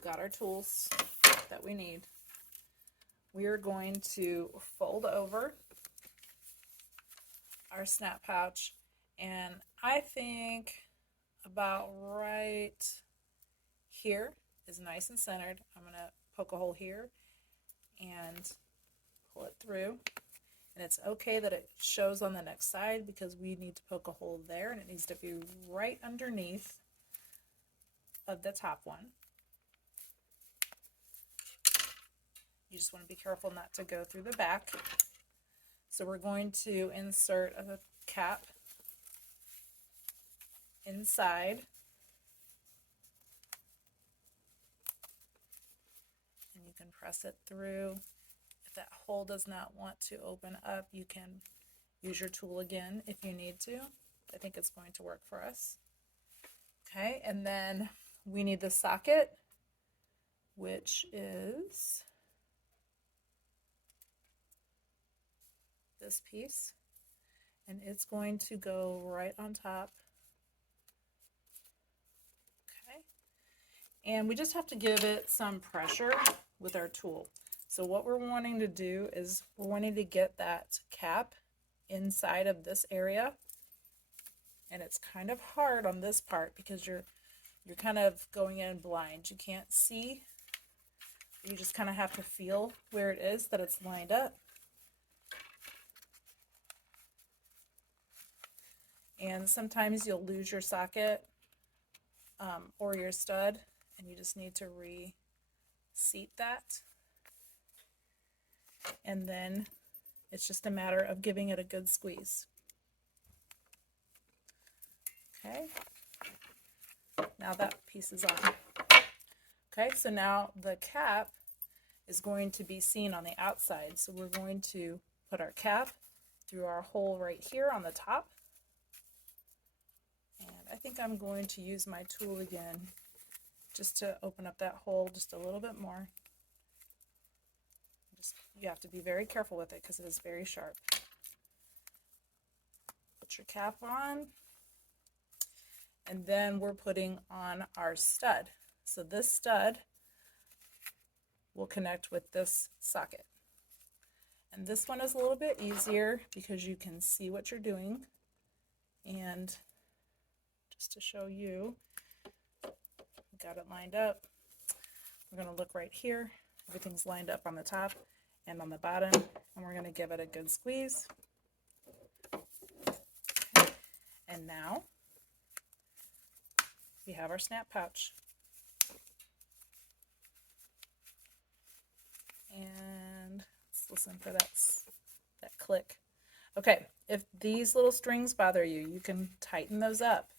we've got our tools that we need. We are going to fold over our snap pouch, and I think about right here is nice and centered. I'm going to poke a hole here and pull it through. And it's okay that it shows on the next side because we need to poke a hole there, and it needs to be right underneath of the top one. You just want to be careful not to go through the back. So we're going to insert a cap inside. And you can press it through. If that hole does not want to open up, you can use your tool again if you need to. I think it's going to work for us. Okay, and then we need the socket, which is this piece, and it's going to go right on top. Okay, and we just have to give it some pressure with our tool. So what we're wanting to do is we're wanting to get that cap inside of this area, and it's kind of hard on this part because you're kind of going in blind. You can't see. You just kind of have to feel where it is that it's lined up. And sometimes you'll lose your socket or your stud, and you just need to reseat that. And then it's just a matter of giving it a good squeeze. Okay, now that piece is on. Okay, so now the cap is going to be seen on the outside. So we're going to put our cap through our hole right here on the top. And I think I'm going to use my tool again just to open up that hole just a little bit more. You have to be very careful with it because it is very sharp. Put your cap on, and then we're putting on our stud. So this stud will connect with this socket. And this one is a little bit easier because you can see what you're doing. And just to show you, got it lined up. We're going to look right here. Everything's lined up on the top and on the bottom, and we're going to give it a good squeeze. And now we have our snap pouch. And let's listen for that click. Okay, if these little strings bother you, you can tighten those up.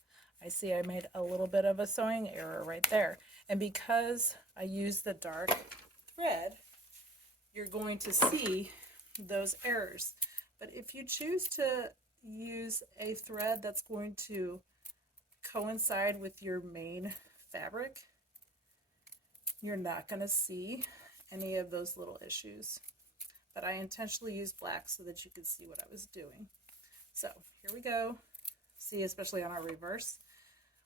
I see I made a little bit of a sewing error right there. And because I used the dark thread, you're going to see those errors. But if you choose to use a thread that's going to coincide with your main fabric, you're not going to see any of those little issues. But I intentionally used black so that you could see what I was doing. So here we go. See, especially on our reverse,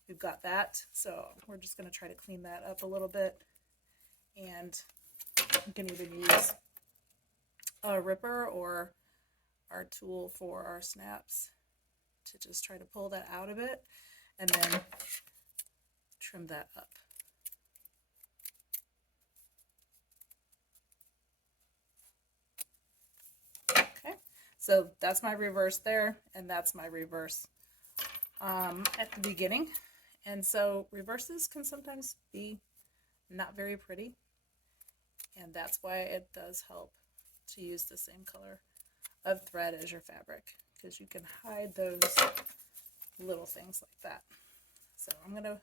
we've got that. So we're just going to try to clean that up a little bit. And you can even use a ripper or our tool for our snaps to just try to pull that out of it and then trim that up. Okay, so that's my reverse there, and that's my reverse at the beginning. And so reverses can sometimes be not very pretty, and that's why it does help to use the same color of thread as your fabric, because you can hide those little things like that. So I'm going to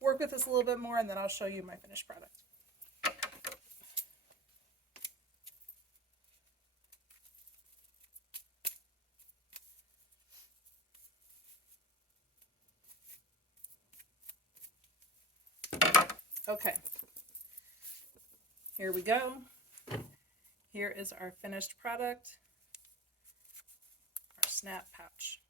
work with this a little bit more, and then I'll show you my finished product. Okay, here we go. Here is our finished product, our snap pouch.